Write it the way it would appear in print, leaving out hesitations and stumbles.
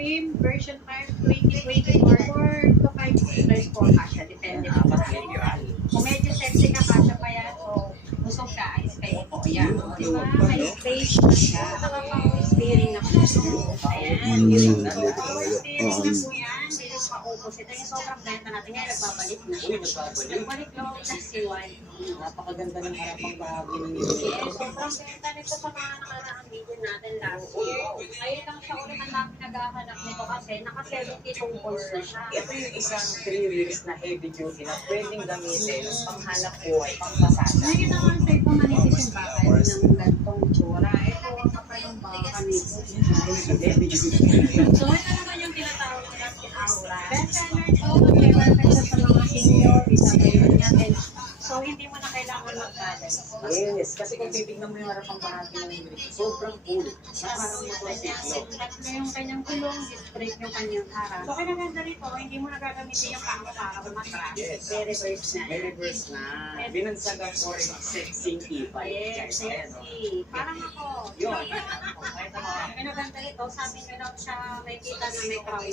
Supreme version 5 2024 4 to 5 liters po kasha. Depende po. Kung medyo sexy ka, kasha pa yan. O busog ka, ayos kayo po. Ayan. Diba? May space na siya. Nakapang-steering na po. Ayan. Power-steering na po yan. Dito sa opposite. Ito yung sobrang benta natin. Ngayon, nagbabalik na. Nagbalik lang na si Juan. Napakaganda ng harapang bahagi ng Yes, sobrang benta nito sa mga nakaraang video natin last year. Ayun lang siya ulit ang dami naghahanap nito kasi naka-72 volts na siya. Ito yung isang 3 wheels na heavy duty na pwedeng gamitin panghanap buhay, pangpasada. Ngayon naman sa ito manipis yung bakal ng gantong tsura. Ito ang kapal yung bakal nito. So ito naman yung tinatawag nila si Aura. Best seller ito, mag-perfect sa mga senior, disability natin. So hindi mo na kailangan mag-balance. Yes, kasi kung titignan mo yung harapang bahagi ng wheels, sobrang cool. Na parang motorsiklo. Tatlo yung kanyang kulong, disc brake yung kanyang harap. So kinaganda rito, hindi mo na gagamitin yung pangko para umatras. Yes. May reverse na. May reverse na. Binansagan for sexy e-bike. Yes, sexy. Parang ako. Yun. Kinaganda rito, sa amin nyo lang siya may kita na may crown